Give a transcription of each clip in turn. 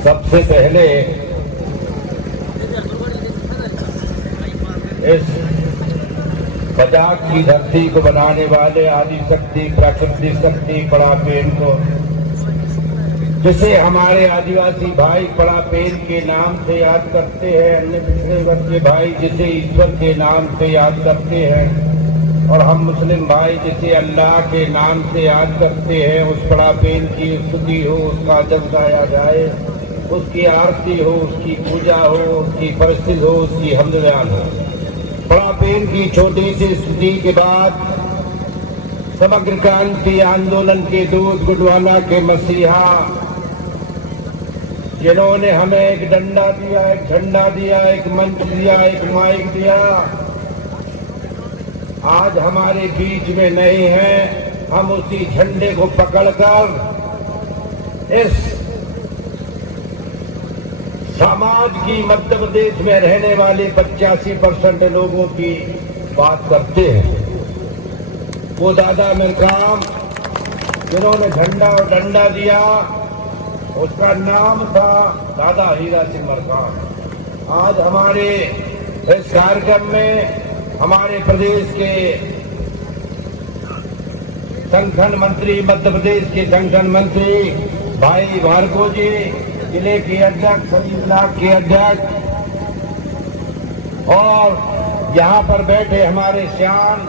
सबसे पहले इस पंजाब की धरती को बनाने वाले आदि शक्ति प्राकृतिक शक्ति पड़ापेन को, जिसे हमारे आदिवासी भाई पड़ापेन के नाम से याद करते हैं, अन्य पिछड़े वर्ग के भाई जिसे ईश्वर के नाम से याद करते हैं, और हम मुस्लिम भाई जिसे अल्लाह के नाम से याद करते हैं, उस पड़ापेन की स्तुति हो, उसका जब गाया जाए, उसकी आरती हो, उसकी पूजा हो, उसकी परिस्थिति हो, उसकी हमदबयान हो। पड़ापेन की छोटी सी स्तुति के बाद समग्र क्रांति आंदोलन के दूत गोंडवाना के मसीहा, जिन्होंने हमें एक डंडा दिया, एक झंडा दिया, एक मंच दिया, एक माइक दिया, आज हमारे बीच में नहीं है। हम उसी झंडे को पकड़कर इस समाज की मध्य प्रदेश में रहने वाले 85% लोगों की बात करते हैं। वो दादा मिरकाम जिन्होंने झंडा और डंडा दिया, उसका नाम था दादा हीरा सिंह मरकाम। आज हमारे इस कार्यक्रम में हमारे प्रदेश के संगठन मंत्री, मध्य प्रदेश के संगठन मंत्री भाई भार्गव जी, जिले के अध्यक्ष, सभी ब्लॉक के अध्यक्ष, और यहाँ पर बैठे हमारे श्याम,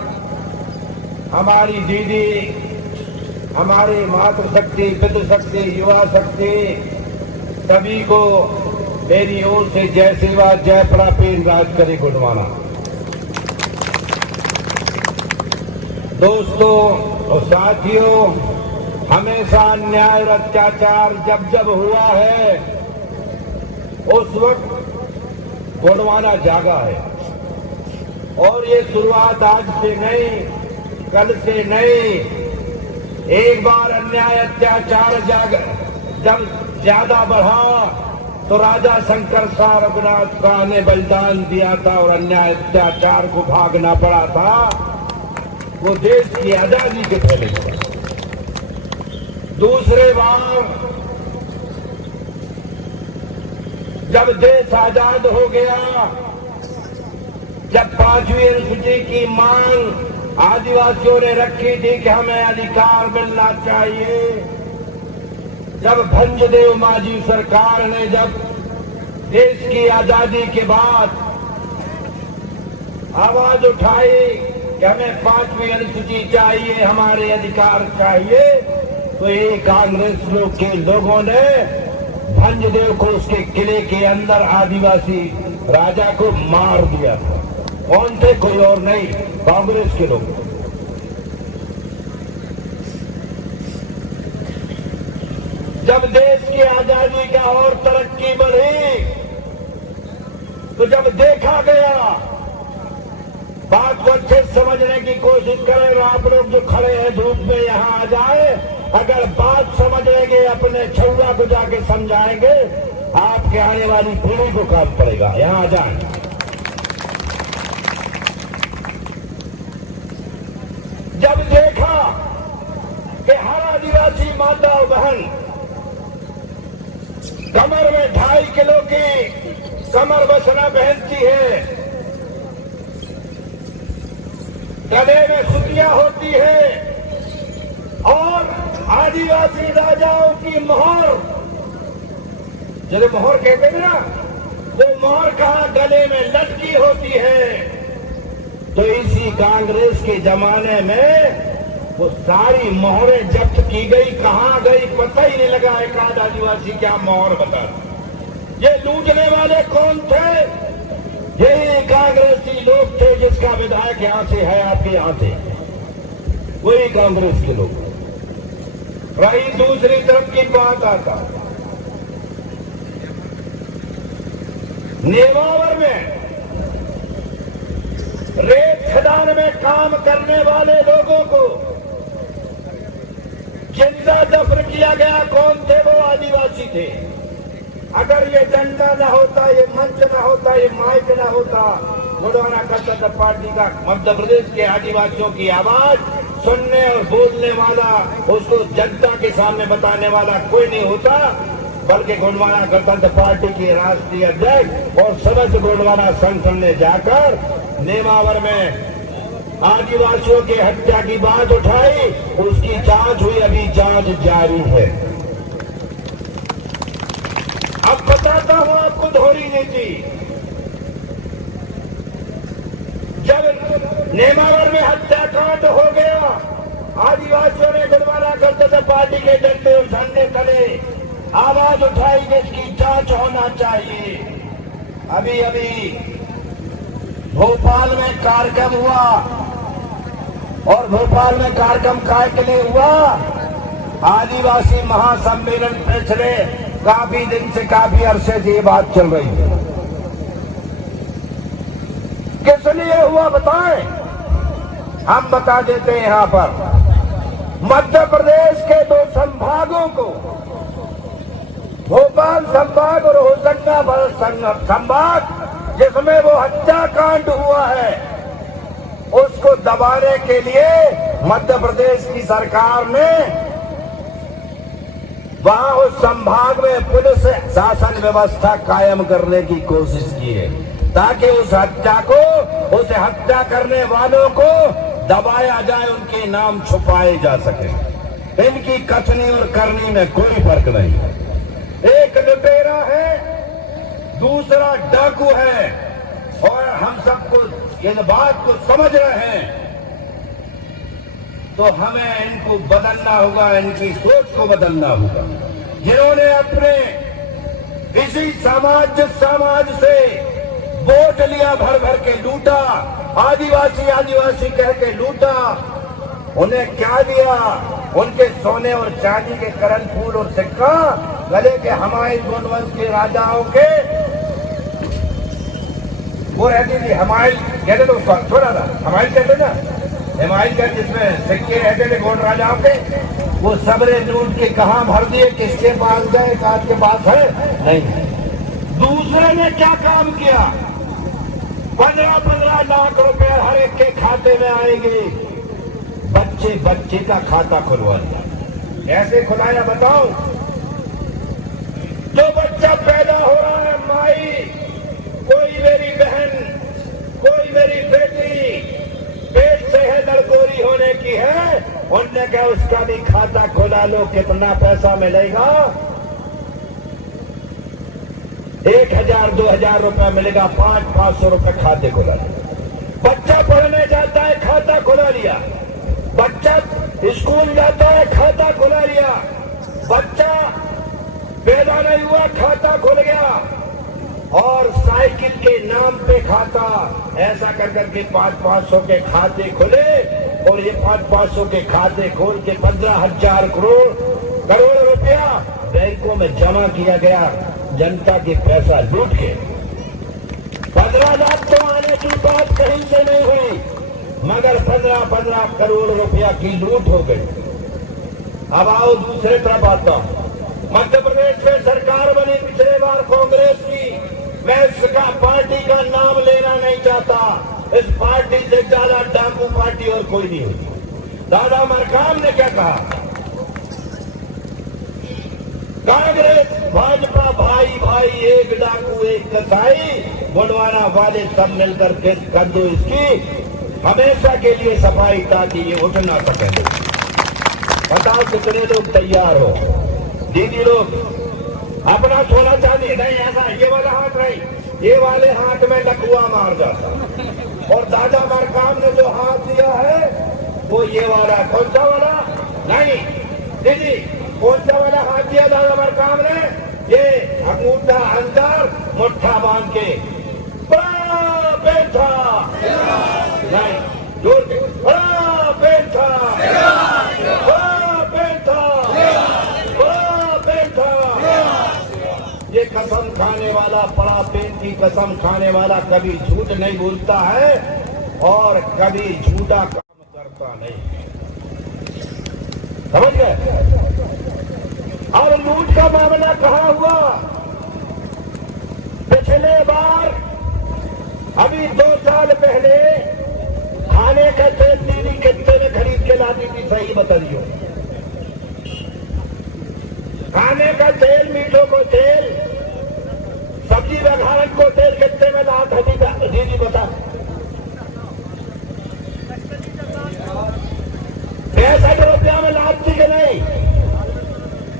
हमारी दीदी, हमारी मातृशक्ति, पितृशक्ति, युवा शक्ति, सभी को मेरी ओर से जय सेवा, जय पड़ापेन राज करे गोंडवाना। दोस्तों और साथियों, हमेशा अन्याय और अत्याचार जब जब हुआ है, उस वक्त गोंडवाना जागा है। और ये शुरुआत आज से नहीं, कल से नहीं। एक बार अन्याय अत्याचार जब ज्यादा बढ़ा तो राजा शंकर शाह रघुनाथ शाह ने बलिदान दिया था और अन्याय अत्याचार को भागना पड़ा था। वो देश की आजादी के पहले था। दूसरे बार जब देश आजाद हो गया, जब 5वीं अनुसूची की मांग आदिवासियों ने रखी थी कि हमें अधिकार मिलना चाहिए, जब भंजदेव माझी सरकार ने जब देश की आजादी के बाद आवाज उठाई कि हमें 5वीं अनुसूची चाहिए, हमारे अधिकार चाहिए, तो ये कांग्रेस लोग के लोगों ने भंजदेव को उसके किले के अंदर आदिवासी राजा को मार दिया था। कौन थे? कोई और नहीं, कांग्रेस के लोग। जब देश की आजादी का और तरक्की बढ़ी, तो जब देखा गया, बात को अच्छे समझने की कोशिश करें, आप लोग जो खड़े हैं धूप में यहाँ आ जाए, अगर बात समझ लेंगे, अपने छुआ को जाके समझाएंगे, आपके आने वाली पीढ़ी को काम पड़ेगा। यहाँ आ जाए। जब देखा कि हर आदिवासी माता और बहन कमर में 2.5 किलो की कमर बसना पहनती है, गले में सुतियां होती है, और आदिवासी राजाओं की मोहर, जिसे मोहर कहते हैं ना, वो मोहर कहाँ गले में लटकी होती है। तो इसी कांग्रेस के जमाने में वो सारी मोहरें जब्त की गई, कहाँ गई पता ही नहीं लगा। एक आध आदिवासी क्या मोहर बता। ये लूटने वाले कौन थे? यही कांग्रेसी लोग थे, जिसका विधायक यहां से है, आपके यहां से, वही कांग्रेस के लोग। रही दूसरी तरफ की बात आता, नेमावर में रेत खदान में काम करने वाले लोगों को जिंदा दफन किया गया। कौन थे? वो आदिवासी थे। अगर ये डंडा न होता, ये मंच न होता, ये माइक न होता, गोंडवाना कल्चरल पार्टी का मध्य प्रदेश के आदिवासियों की आवाज सुनने और बोलने वाला, उसको जनता के सामने बताने वाला कोई नहीं होता, बल्कि गोंडवाना गणतंत्र पार्टी की राष्ट्रीय अध्यक्ष और सदस्य गोंडवाना संगठन ने जाकर नेमावर में आदिवासियों की हत्या की बात उठाई। उसकी जांच हुई, अभी जांच जारी है। अब बताता हूं आपको दोहरी नीति। जब नेमावर में हत्याकांड हो गया, आदिवासियों ने गोंडवाना गणतंत्र पार्टी के झंडे और झंडे तले आवाज उठाई कि इसकी जांच होना चाहिए। अभी अभी भोपाल में कार्यक्रम हुआ, और भोपाल में कार्यक्रम काय के लिए हुआ? आदिवासी महासम्मेलन। पिछले काफी दिन से, काफी अरसे से ये बात चल रही है। किस लिए हुआ बताएं? हम बता देते हैं। यहां पर मध्य प्रदेश के 2 संभागों को, भोपाल संभाग और होशंगाबाद संभाग, जिसमें वो हत्याकांड हुआ है, उसको दबाने के लिए मध्य प्रदेश की सरकार ने वहां उस संभाग में पुलिस शासन व्यवस्था कायम करने की कोशिश की है, ताकि उस हत्या को, उसे हत्या करने वालों को दबाया जाए, उनके नाम छुपाए जा सके। इनकी कथनी और करनी में कोई फर्क नहीं। एक लुटेरा है, दूसरा डाकू है, और हम सबको इस बात को समझ रहे हैं। तो हमें इनको बदलना होगा, इनकी सोच को बदलना होगा। जिन्होंने अपने इसी समाज से वोट लिया, भर भर के लूटा, आदिवासी आदिवासी कह के लूटा, उन्हें क्या दिया? उनके सोने और चांदी के करण फूल और सिक्का, गले के हमायूं गोंडवंश के राजाओं के, वो रहती थी हमायूं कहते थे उसको, छोड़ा था हमायूं कहते ना, हमायूं कहते, जिसमें सिक्के रहते थे गोंड राजाओं के, वो सबरे लूट के कहां भर दिए, किसके पास गए? काट के पास है नहीं। दूसरे ने क्या काम किया? 15-15 लाख रुपए हर एक के खाते में आएंगे। बच्चे बच्चे का खाता खुलवा दिया। कैसे खुलाया बताओ? जो बच्चा पैदा हो रहा है, माई, कोई मेरी बहन, कोई मेरी बेटी पेट से है, लड़कोरी होने की है, उनने कहा उसका भी खाता खुला लो। कितना पैसा मिलेगा? 1000-2000 रुपया मिलेगा। 500-500 रुपए खाते खुला लिया। बच्चा पढ़ने जाता है, खाता खुला लिया। बच्चा स्कूल जाता है, खाता खुला लिया। बच्चा पैदा नहीं हुआ, खाता खुल गया। और साइकिल के नाम पे खाता, ऐसा कर करके 500-500 के खाते खुले, और ये 500-500 के खाते खोल के 15,000 करोड़ रुपया बैंकों में जमा किया गया, जनता के पैसा लूट के। 15 लाख तो आने की बात कहीं से नहीं हुई, मगर 15-15 करोड़ रुपया की लूट हो गई। अब आओ दूसरे तरफ आता हूं। मध्य प्रदेश में सरकार बनी पिछले बार कांग्रेस की। मैं इसका पार्टी का नाम लेना नहीं चाहता। इस पार्टी से ज्यादा डाकू पार्टी और कोई नहीं होती। दादा मरकाम ने क्या कहा? कांग्रेस भाजपा भाई भाई, एक डाकू एक कसाई, गोंडवाना वाले सब मिलकर के कर दो इसकी हमेशा के लिए सफाई, ताकि ये उठ ना सके। बताओ कितने लोग तैयार हो? दीदी लोग अपना सोना चांदी नहीं, ऐसा ये वाला हाथ नहीं, ये वाले हाथ में लकुआ मार जाता। और दादा मरकाम ने जो हाथ दिया है वो ये वाला। कौन सा वाला? नहीं दीदी, कौन सा वाला हाथ दिया दादा मरकाम ने? ये अंगूठा अंदर मुट्ठा बांध के बैठा नहीं, जोर के बैठा ये कसम खाने वाला, बड़ा पेट की कसम खाने वाला कभी झूठ नहीं बोलता है और कभी झूठा काम करता नहीं। समझ गए? और लूट का मामला कहां हुआ? पिछले बार, अभी 2 साल पहले खाने का तेल दीदी कितने में खरीद के लाती थी? सही बताइए। खाने का तेल, मीठों को तेल, सब्जी बघारन को तेल कितने में लात है दीदी बता? 65 रुपया में लाद थी कि नहीं?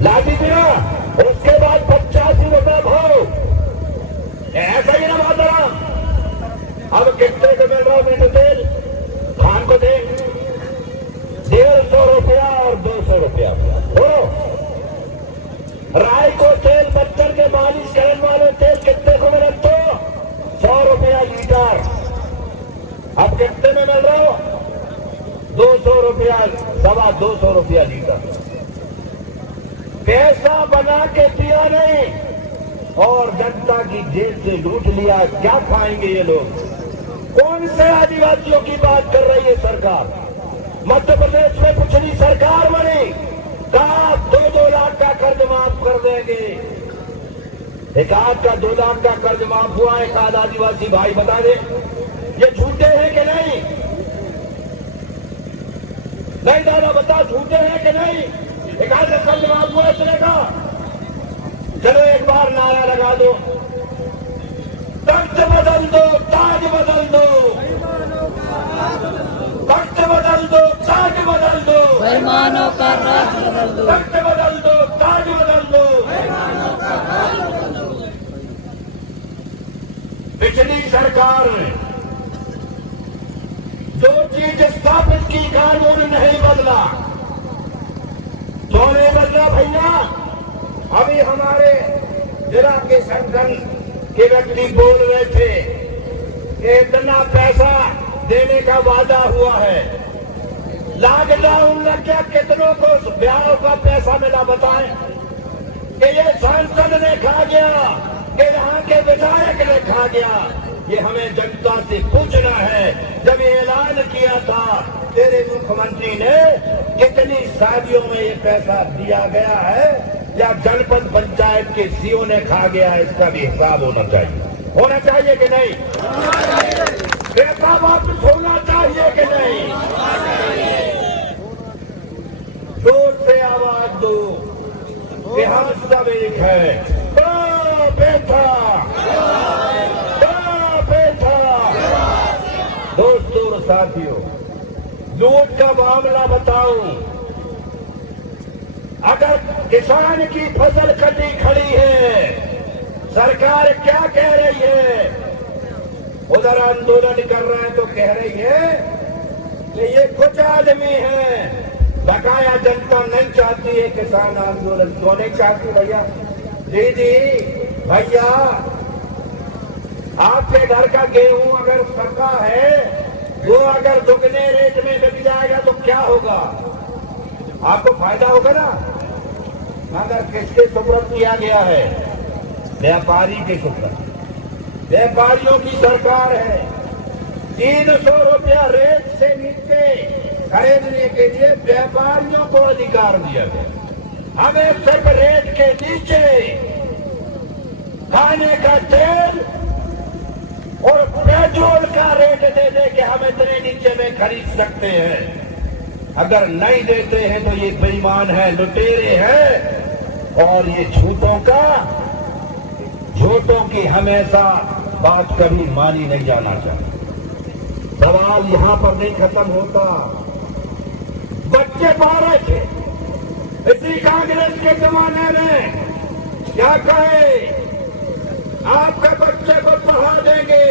लादी थी ना। उसके बाद 85 रुपया भाव, ऐसा ही ना मातराम। अब कितने को मिल रहा मीठो तेल? खान को तेल 150 रुपया और 200 रुपया बोलो। राय को तेल, बच्चन के मालिश करने वाले तेल कितने को मिले? तो 100 रुपया लीटर। अब कितने में मिल रहा हो? 200 रुपया, 225 रुपया लीटर। पैसा बना के दिया नहीं और जनता की जेब से लूट लिया। क्या खाएंगे ये लोग? कौन से आदिवासियों की बात कर रही है सरकार? मध्य प्रदेश में पिछली सरकार बनी, कहा 2-2 लाख का कर्ज माफ कर देंगे। एक आध का 2 लाख का कर्ज माफ हुआ। एक आध आदिवासी भाई बता दे ये झूठे हैं कि नहीं? नहीं दादा बता, झूठे हैं कि नहीं? एक आध कर्ज माफ हुआ इसने का? चलो एक बार नारा लगा दो, तख्त बदल दो, ताज बदल दो, तख्त बदल दो, ताज बदल दो, बेईमानों का राज बदल दो, तख्त बदल दो, ताज बदल दो, बेईमानों का राज बदल दो। पिछली सरकार ने 2 चीज स्थापित की, कानून नहीं बदला। क्यों नहीं बदला भैया? अभी हमारे जिला के संगठन के व्यक्ति बोल रहे थे कि इतना पैसा देने का वादा हुआ है। लॉकडाउन लग गया, कितनों को ब्याह का पैसा मिला बताएं? कि ये सांसद ने खा गया, कि यहाँ के विधायक ने खा गया? ये हमें जनता से पूछना है। जब ये ऐलान किया था तेरे मुख्यमंत्री ने, कितनी शादियों में ये पैसा दिया गया है या जनपद पंचायत के सीओ ने खा गया है? इसका भी हिसाब होना चाहिए कि नहीं? पैसा वापस होना चाहिए कि नहीं? जोर से आवाज दो कि हम सब एक है। बेटा दोस्तों और साथियों, लूट का मामला बताऊं। अगर किसान की फसल कटी खड़ी है, सरकार क्या कह रही है? उधर आंदोलन कर रहे हैं तो कह रही है कि ये कुछ आदमी हैं, बकाया जनता नहीं चाहती है किसान आंदोलन। क्यों नहीं चाहती भैया? दीदी भैया, आपके घर का गेहूं अगर पका है, वो अगर दुगने रेट में बिक जाएगा तो क्या होगा? आपको फायदा होगा ना। मगर किसके सुपुर्द किया गया है? व्यापारी के सुपुर्द। व्यापारियों की सरकार है। 300 रुपया रेट से नीचे खरीदने के लिए व्यापारियों को अधिकार दिया गया। हमें सिर्फ रेट के नीचे खाने का तेल और पेट्रोल का रेट दे दे कि हम इतने नीचे में खरीद सकते हैं। अगर नहीं देते हैं तो ये बेईमान है, लुटेरे हैं। और ये झूठों की हमेशा बात कभी मानी नहीं जाना चाहिए। सवाल यहां पर नहीं खत्म होता। बच्चे पा रहे थे इसी कांग्रेस के जमाने में, क्या कहे? आपके बच्चे को पढ़ा देंगे,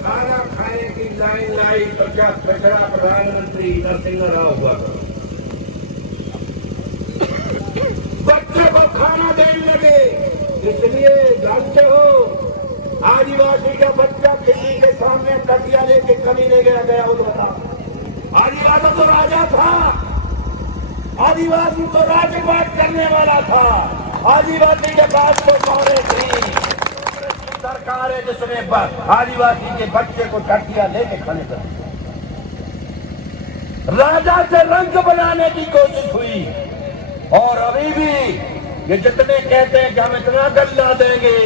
खाना खाने की लाइन लाई तो क्या पिछड़ा प्रधानमंत्री नरसिंह राव हुआ? बच्चे को खाना देने लगे। इसलिए जानते हो, आदिवासी का बच्चा किसी के सामने कटिया लेके कभी नहीं गया हो बता। आदिवासी तो राजा था, आदिवासी तो राजपाट करने वाला था। आदिवासी के पास तो कांग्रेस थी, सरकार है जिसने आदिवासी के बच्चे को कटिया लेके खड़े कर दिया। राजा से रंग बनाने की कोशिश हुई। और अभी भी ये जितने कहते हैं कि हम इतना गल्ला देंगे,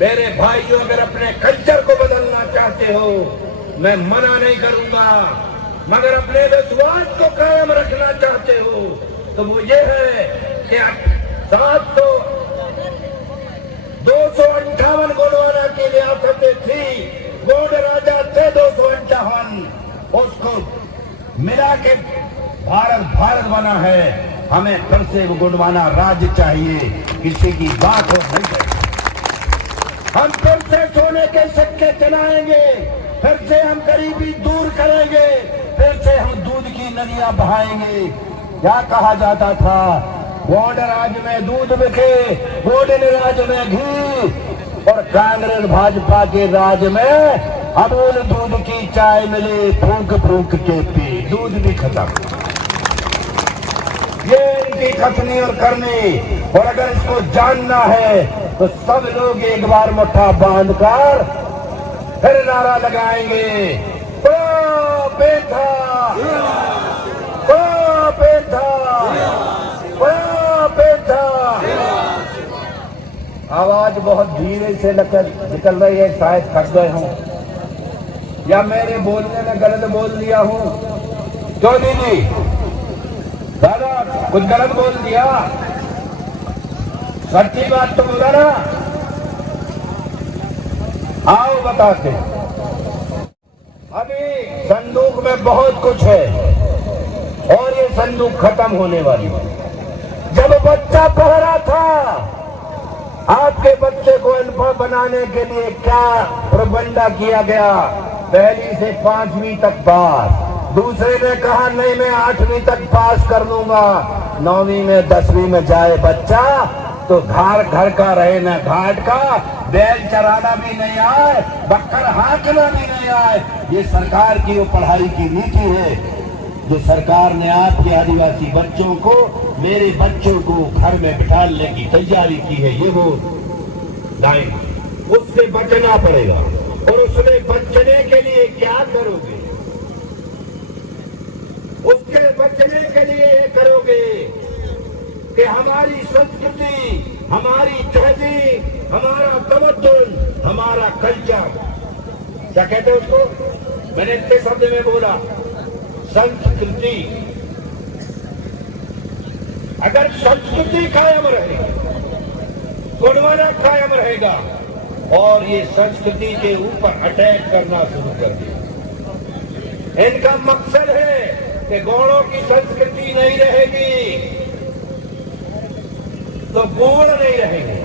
मेरे भाइयों अगर अपने कल्चर को बदलना चाहते हो मैं मना नहीं करूंगा, मगर अपने विश्वास को कायम रखना चाहते हो तो वो ये है कि 258 गोंडवाना की रियासतें थी, गोंड राजा थे 258, उसको मिला के भारत बना है। हमें फिर से वो गोंडवाना राज्य चाहिए, किसी की बात हो नहीं है। हम फिर से सोने के सिक्के चलाएंगे, फिर से हम गरीबी दूर करेंगे, फिर से हम दूध की नदियां बहाएंगे। क्या कहा जाता था, गोंड राज्य में दूध बिके, गोंड राज्य में घी, और कांग्रेस भाजपा के राज्य में अमूल दूध की चाय मिले, फूंक फूंक के पी, दूध भी खत्म। ये इनकी कथनी और करनी, और अगर इसको जानना है तो सब लोग एक बार मुट्ठा बांधकर फिर नारा लगाएंगे, ओ बेटा, ओ बेटा, ओ बेटा। आवाज बहुत धीरे से निकल रही है, शायद थक गए हों या मेरे बोलने में गलत बोल दिया हूं। क्यों दीदी, दादा कुछ गलत बोल दिया? सच्ची बात तो बोला ना, आओ बताते। अभी संदूक में बहुत कुछ है और ये संदूक खत्म होने वाली है। जब बच्चा पढ़ रहा था, आपके बच्चे को अनपढ़ बनाने के लिए क्या प्रबंध किया गया? पहली से 5वीं तक पास, दूसरे ने कहा नहीं मैं 8वीं तक पास कर लूंगा, 9वीं में 10वीं में जाए बच्चा तो घर का रहे न घाट का, बैल चराना भी नहीं आए, बक्कर हाँकना भी नहीं आए। ये सरकार की वो पढ़ाई की नीति है जो सरकार ने आपके आदिवासी बच्चों को, मेरे बच्चों को घर में बिठाने की तैयारी की है। ये वो लाइन, उससे बचना पड़ेगा। और उसमें बचने के लिए क्या करोगे? उसके बचने के लिए ये करोगे कि हमारी संस्कृति, हमारी तहजीब, हमारा तमद्दुन, हमारा कल्चर, क्या कहते हैं उसको? मैंने इतने शब्द में बोला, संस्कृति। अगर संस्कृति कायम रहेगी, गोंडवाना कायम रहेगा, और ये संस्कृति के ऊपर अटैक करना शुरू कर दिया। इनका मकसद है कि गौड़ों की संस्कृति नहीं रहेगी तो गौड़ नहीं रहेंगे।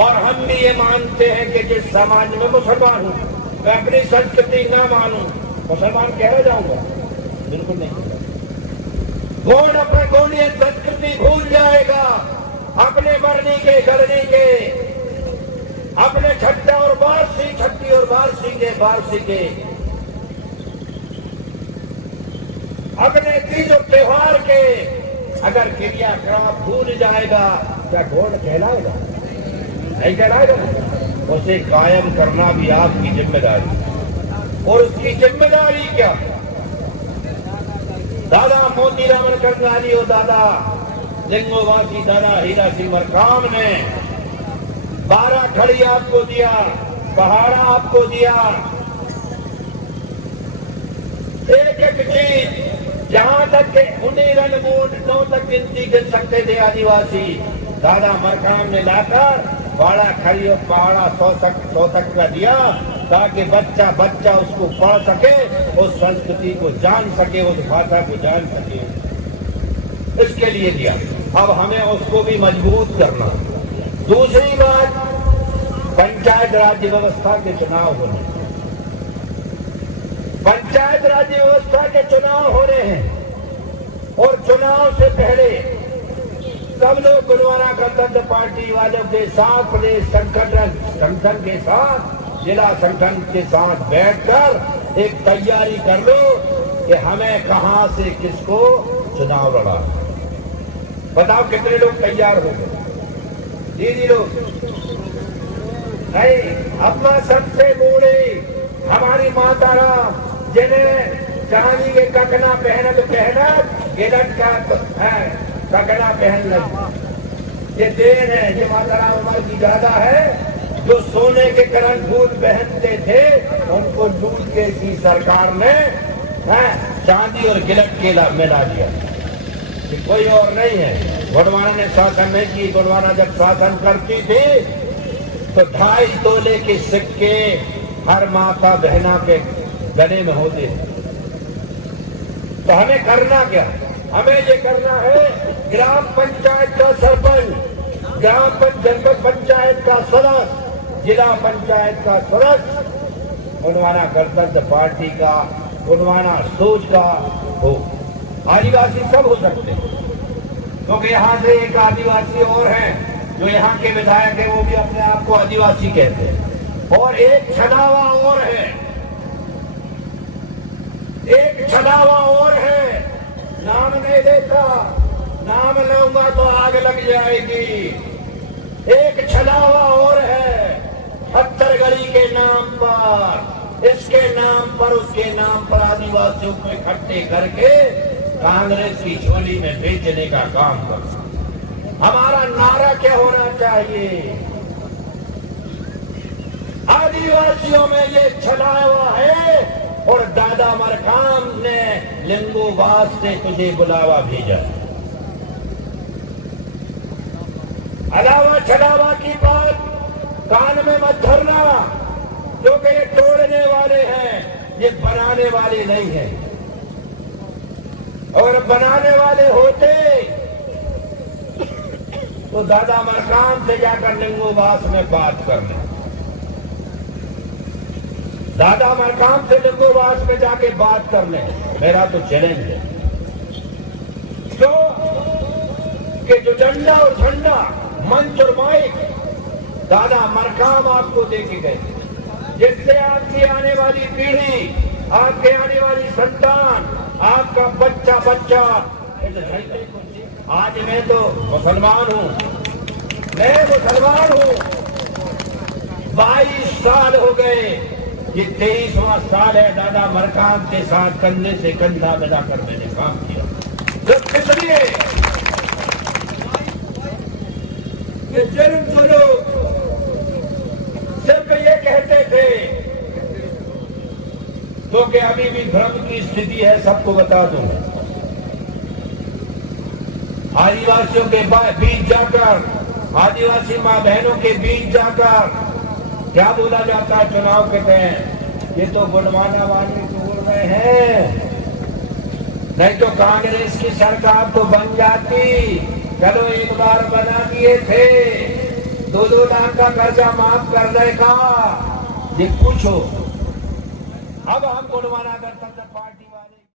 और हम भी ये मानते हैं कि जिस समाज में मुसलमान हूं, मैं अपनी संस्कृति न मानूं, मुसलमान कह जाऊंगा? बिल्कुल नहीं। गौड़ अपने गौड़ीय संस्कृति भूल जाएगा, अपने मरने के गलने के, अपने छठा और बारसी, छठी और बारसी के अपने तीज और त्योहार के अगर क्रियाक्रम भूल जाएगा, क्या गौड़ कहलाएगा? नहीं कहलाएगा। उसे कायम करना भी आपकी जिम्मेदारी, और उसकी जिम्मेदारी क्या? दादा मोतीराम कंगाली और दादा लिंगोवासी, दादा हीरा सिंह मरकाम ने 12 खड़ी आपको दिया, पहाड़ा आपको दिया, एक एक चीज, जहां तक के 19 रन मूड 9 तक गिनती गिन सकते थे आदिवासी, दादा मरकाम ने लाकर पहाड़ा खड़ी और पहाड़ा 100 तक का दिया, ताकि बच्चा उसको पढ़ सके, उस संस्कृति को जान सके, उस भाषा को जान सके, इसके लिए दिया। अब हमें उसको भी मजबूत करना। दूसरी बात, पंचायत राज्य व्यवस्था के चुनाव होने, पंचायत राज्य व्यवस्था के चुनाव हो रहे हैं, और चुनाव से पहले सब लोग गोंडवाना गणतंत्र पार्टी वालों के साथ, प्रदेश संगठन के साथ, जिला संगठन के साथ बैठकर एक तैयारी कर लो कि हमें कहां से किसको चुनाव लड़ा। बताओ कितने लोग तैयार हो गए? दीदी लोग नहीं, अपना सबसे बूढ़ी हमारी माता राम, जिन्हें कहानी के ककना पहन तो कहना, गिलट का ककना पहन लगी। ये देन है, ये माता राम हमारी की ज्यादा है। जो सोने के करण फूल पहनते थे उनको लूट के की सरकार ने चांदी और गिलट के मिला दिया। कि कोई और नहीं है। गोंडवाना ने शासन नहीं की। गोंडवाना जब शासन करती थी तो 2.5 तोले के सिक्के हर माता बहना के गले में होते थे। तो हमें करना क्या? हमें ये करना है, ग्राम पंचायत का सरपंच, जनपद पंचायत का सदस्य, जिला पंचायत का सदस्य गोंडवाना गणतंत्र पार्टी का, गोंडवाना सोच का हो। आदिवासी सब हो सकते हैं, क्योंकि यहाँ से एक आदिवासी और हैं जो यहाँ के विधायक हैं, वो भी अपने आप को आदिवासी कहते हैं। और एक छलावा और है, एक छलावा और है, नाम नहीं लेता, नाम लूंगा तो आग लग जाएगी। एक छलावा और है, पत्थर गली के नाम पर, इसके नाम पर, उसके नाम पर आदिवासियों को इकट्ठे करके कांग्रेस की झोली में बेचने का काम करना। हमारा नारा क्या होना चाहिए? आदिवासियों में ये छलावा है और दादा मरकाम ने लिंगोबास से तुझे बुलावा भेजा। अलावा छलावा की बात कान में मत धरना, क्योंकि ये तोड़ने वाले हैं, ये बनाने वाले नहीं हैं। और बनाने वाले होते तो दादा मरकाम से जाकर लिंगोबास में बात कर ले। दादा मरकाम से लिंगोबास में जाके बात कर ले। मेरा तो चैलेंज है तो कि जो डंडा और झंडा, मंच और माइक दादा मरकाम आपको दे के गए, जिससे आपकी आने वाली पीढ़ी, आपके आने वाली संतान, आपका बच्चा बच्चा। आज मैं तो मुसलमान हूँ, मैं मुसलमान हूँ, 22 साल हो गए, ये 23वां साल है दादा मरकाम के साथ कंधे से कंधा मिलाकर मैंने काम किया। सिर्फ किस लिए? ये जुर्म तो लोग सिर्फ ये कहते थे, क्योंकि अभी भी भ्रम की स्थिति है। सबको बता दूं, आदिवासियों के बीच जाकर, आदिवासी मां बहनों के बीच जाकर क्या बोला जाता है चुनाव के तहत? ये तो गोंडवाना वाले बोल रहे हैं, नहीं तो कांग्रेस की सरकार तो बन जाती। चलो एक बार बना दिए थे, 2-2 लाख का कर्जा माफ कर देगा। ये पूछो, अब हम गोंडवाना गणतंत्र पार्टी